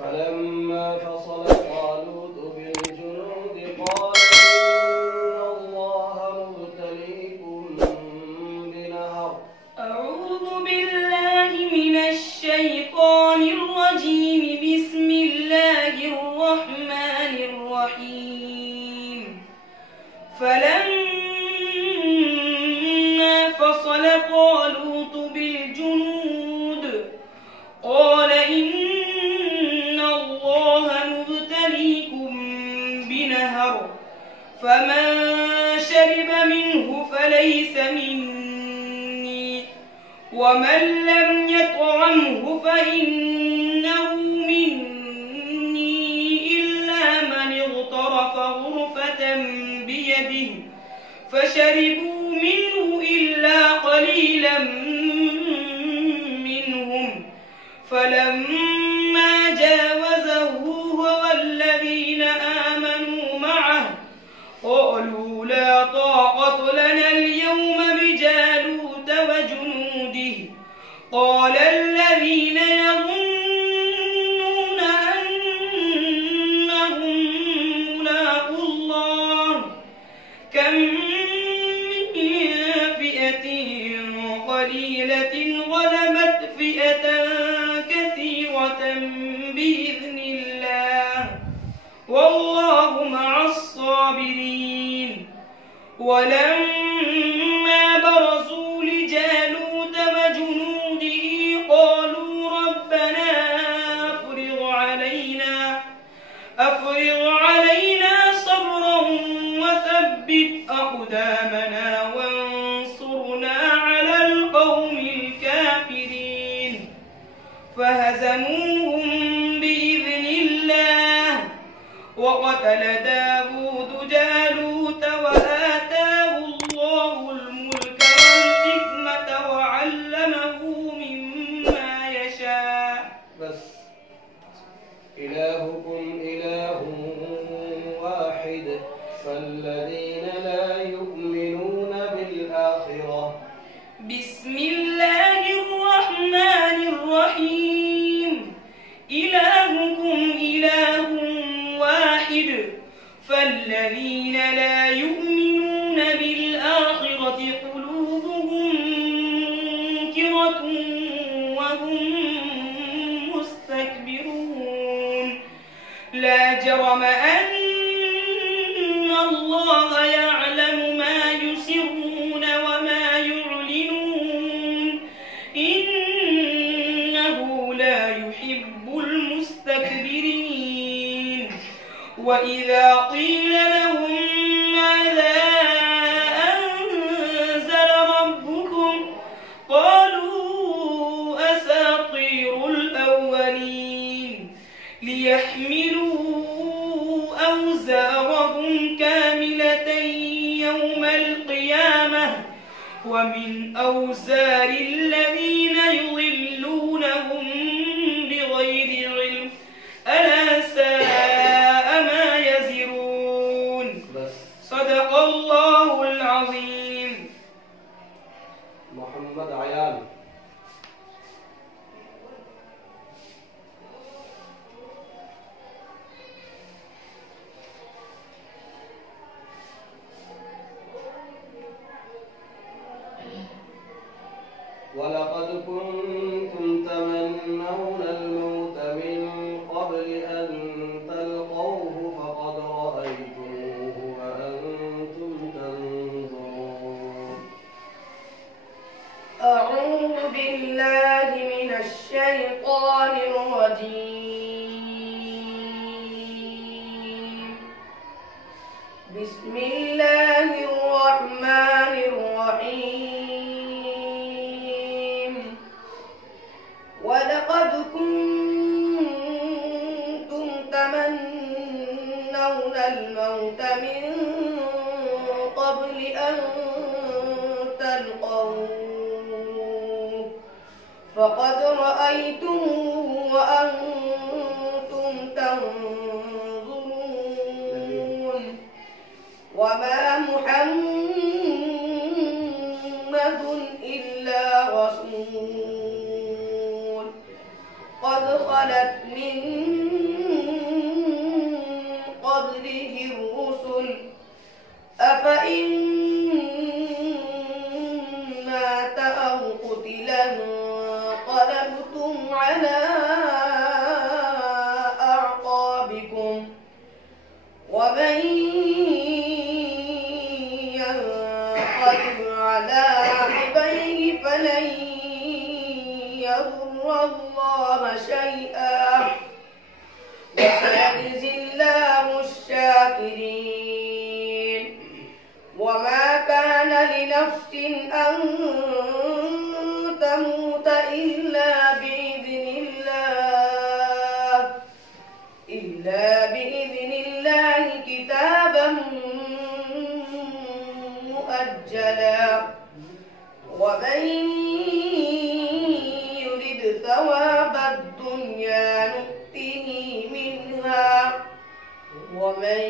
فلما فصل طالوت بالجنود قال إن الله مبتليكم بنهر. أعوذ بالله من الشيطان الرجيم. بسم الله الرحمن الرحيم. فلما فصل طالوت بالجنود قال إن الله مبتليكم بنهر فمن شرب منه فليس مني ومن لم يطعمه فإنه مني إلا من اغترف غرفة بيده فشربوا منه إلا قليلا منهم فلما جاوزه هو والذين آمنوا معه قالوا لا طاقة لنا اليوم بجالوت وجنوده قال الذين يظنون أنهم ملاقو الله كم من فئة قليلة غلبت فئة كثيرة بإذن الله والله مع الصابرين. ولما برزوا لجالوت وجنوده قالوا ربنا أفرغ علينا صبرا وثبت أقدامنا وانصرنا على القوم الكافرين. فهزموهم بإذن الله وقتل داود جالوت وآتاه الله الملك والحكمة وعلمه مما يشاء. بس إلهكم إله واحد فالذين لا يؤمنون بالآخرة. بسم الله الرحمن الرحيم. إلهكم إله واحد فالذين لا يؤمنون بالآخرة قلوبهم منكرة وهم مستكبرون. لا جرم أن الله يعلم ما يسرون وما يعلنون إنه لا يحب المستكبرين. وإذا قيل لهم ماذا أنزل ربكم قالوا أساطير الأولين ليحملوا أوزارهم كاملة يوم القيامة ومن أوزار الذين يضلونهم بغير علم ألا ساء ما يزرون. صدق الله العظيم. محمد عيال. ولقد كنتم تمنون الموت من قبل أن تلقوه فقد رأيتموه وأنتم تنظرون. أعوذ بالله من الشيطان الرجيم. بسم الله الرحمن الرحيم. ولقد كنتم تمنون الموت من قبل أن تلقوه فقد رأيتموه وأنتم تنظرون. وما محمد إلا رسول قد خلت من الله شيئا وسيجزي الله الشاكرين وما كان لنفس أن تموت إلا بإذن الله كتابا مؤجلا ومن يرد ثواب الدنيا نؤته منها ومن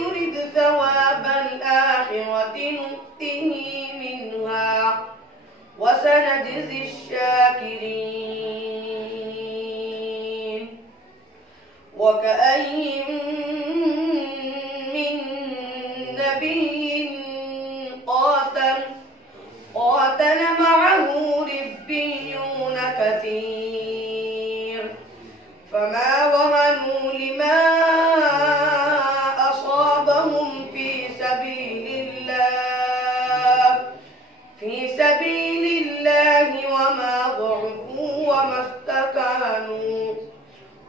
يرد ثواب الآخرة نؤته منها وسنجزي الشاكرين وكأين من نبي قاتل معه ربيون كثير فما وهنوا لما أصابهم في سبيل الله وما ضعفوا وما استكانوا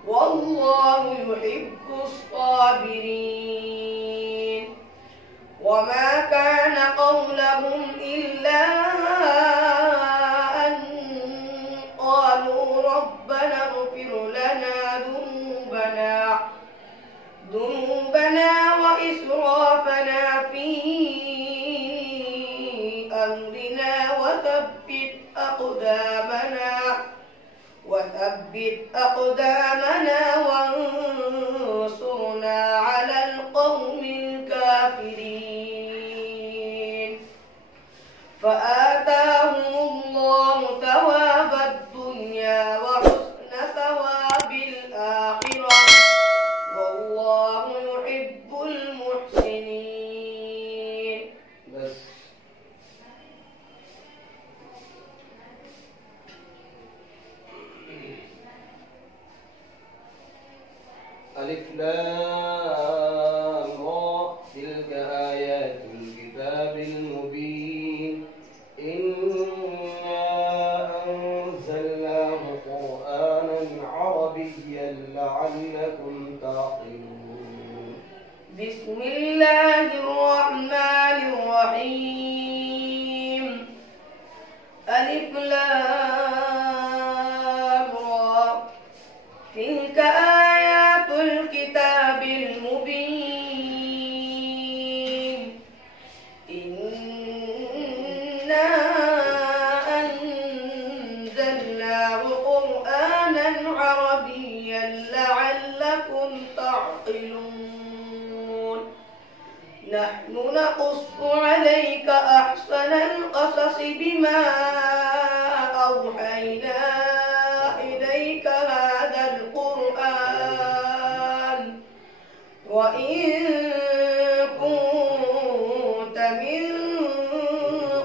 والله يحب الصابرين وما كان قولهم إلا أن قالوا ربنا اغفر لنا ذنوبنا وإسرافنا في أمرنا وثبت أقدامنا وانصرنا على القوم الكافرين فآتاهم الله ثواب الدنيا وحسن ثواب الآخرة والله يحب المحسنين. ألف لام را تلك آيات الكتاب المبين إنا أنزلناه قرآنا عربيا لعلكم تعقلون. بسم الله الرحمن الرحيم. ألف لام را تلك آيات الكتاب المبين إنا أنزلناه قرآنا عربيا لعلكم تعقلون. نحن نقص عليك أحسن القصص بما أوحينا إليك هذا القرآن وإن كنت من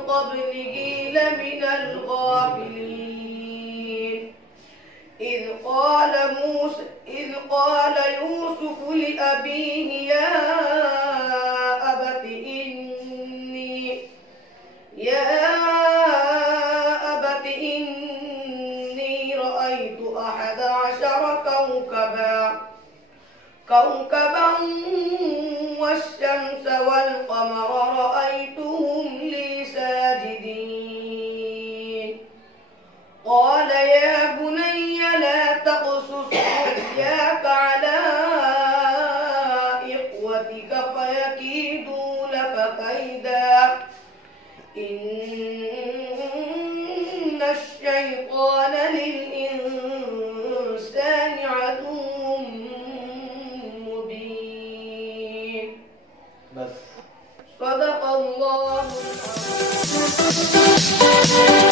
قبله لمن الغافلين. إذ قال يوسف لأبيه يا أبت إني رأيت 11 كوكبا والشمس والقمر رأيتهم لي ساجدين. قال يا بني لا تقصص رؤياك على إخوتك فيكيدوا لك كيدا إن الشيطان للإنسان عدو مبين. صدق الله العظيم.